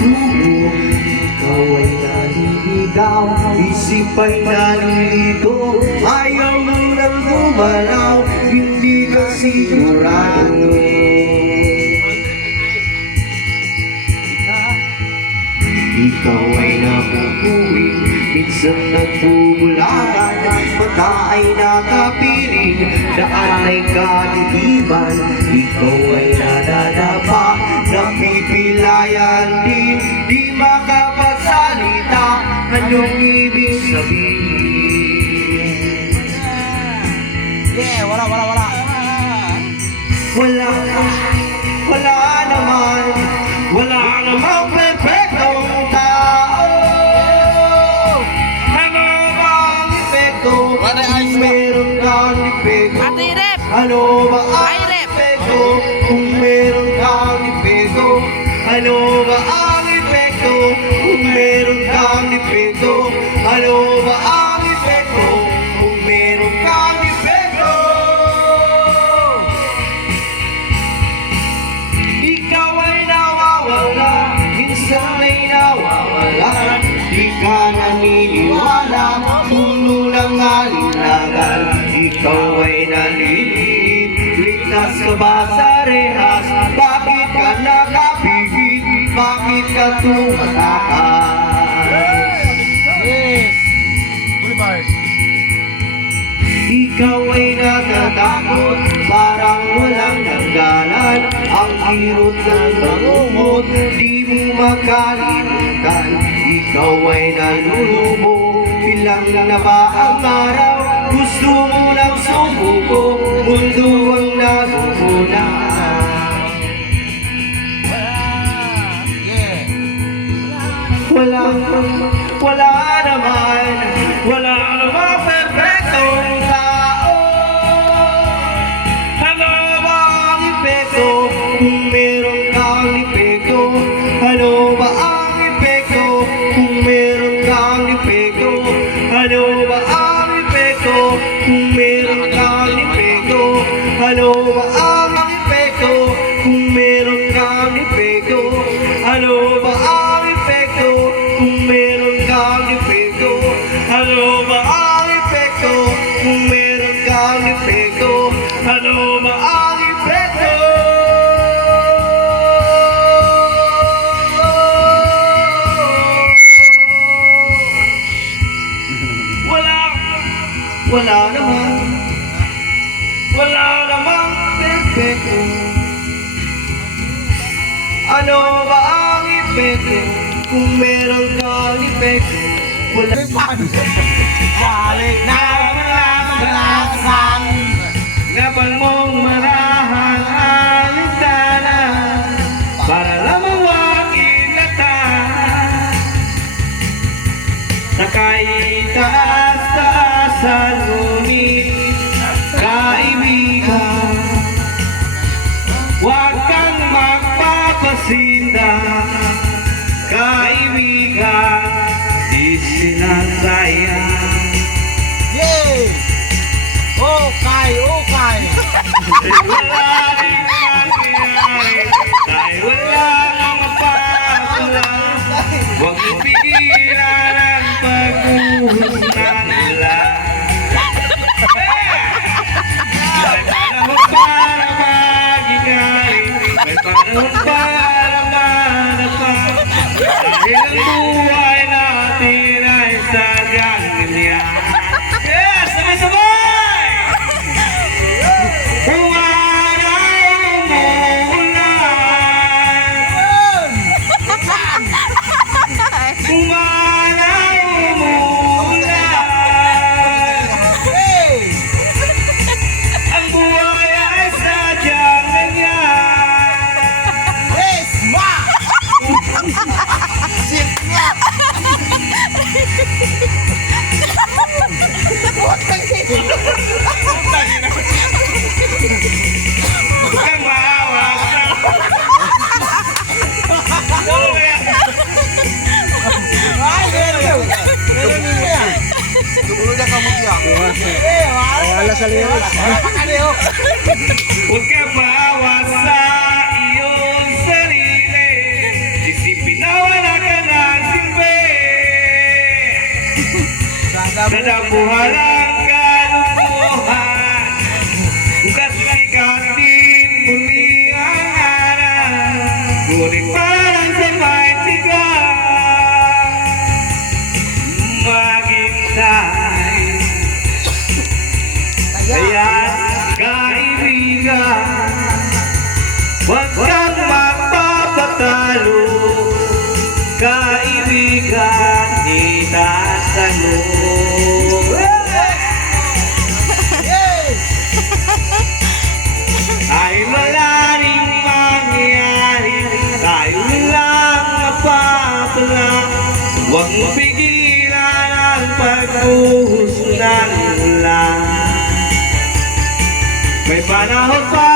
tubo. Ikaw ay naliligaw, isip ay nalilito. Ayaw mo nang gumalaw, hindi ka sigurado. Ikaw ay napupuwing, minsan nagbubulagan. Mata ay nakapiling, daan ay kadiliman. Ikaw ay nadadapa, napipilayan din. Di makapagsalita, anong ibig sabihin? Yeah, wala. Wala namang perfectong tao. Ano ba ang epekto kung meron kang epekto? Ate Rep! Ano ba Ay, ang Rep! epekto kung meron kang epekto? Ano ba ang epekto kung meron kang epekto? Ano ba ang epekto kung meron kang epekto? Ikaw ay nawawala, minsan ay nawawala. Di ka naniniwala, puno ng alinlangan. Ikaw ay naliliit, ligtas ka ba sa rehas? Bakit ka nakapihit? Bakit ka tumatakas? Yes. Boulevard. Ikaw ay natatakot, parang walang hangganan. Ang kirot ng bangumot, di mo makalimutan. Ikaw ay nalulubo, ilang na ba ang araw? Gusto mo nang sumuko, mundo ang nasuko na. Yeah. Wala naman perfectong tao. Ano ba ang epekto kung meron kang epekto? Ano ba ang epekto kung meron kang epekto? Ano ba ang epekto kung meron kang epekto? Ano ba ang epekto kung meron kang epekto? Ano ba ang epekto kung meron kang epekto? Ano ba ang epekto kung meron kang epekto? Ano ba ang epekto? Wala namang epekto. Ano ba ang epekto kung meron kang epekto? Wala. Balik na malakasan. Kapag mong marahang ayos sana, para lamang wakilata. Sakay taas-taasan, ngunit kaibigan, huwag kang magpapasinda. Kaibigan, di sinasayang. Yeah. Okay. Wala rin mangyayari, dahil wala kang mapapala. Huwag ipigilan ang pag-uhos ng ulan. May panahon para magingay, may panahon para manapag. Dahil ang buhay natin ay sadyang ganyan. Yes! Sabay-sabay! Kung araw mo ulan, kung araw mo ulan, ang buhay ay sadyang ganyan. Yes, ma. Sit nga. Huwag kang maawa sa... Ay, ganyan. Tumuloy ka mo diyan. Wala sa liwas. Huwag kang maawa sa iyong sarili. Isip pinawala ka ng silbi sa damuhalang kaluluhan. Kasilikan din muli ang araw, ngunit parang sabay sigaw maghintay. Kaya kaibigan, huwag kang magpapatalo. Kaibigan, itasalo. Ay wala ring mangyayari, tayo lang mapapala. Huwag mo pigilan ang pagbuhos ng ulan. May panahon pa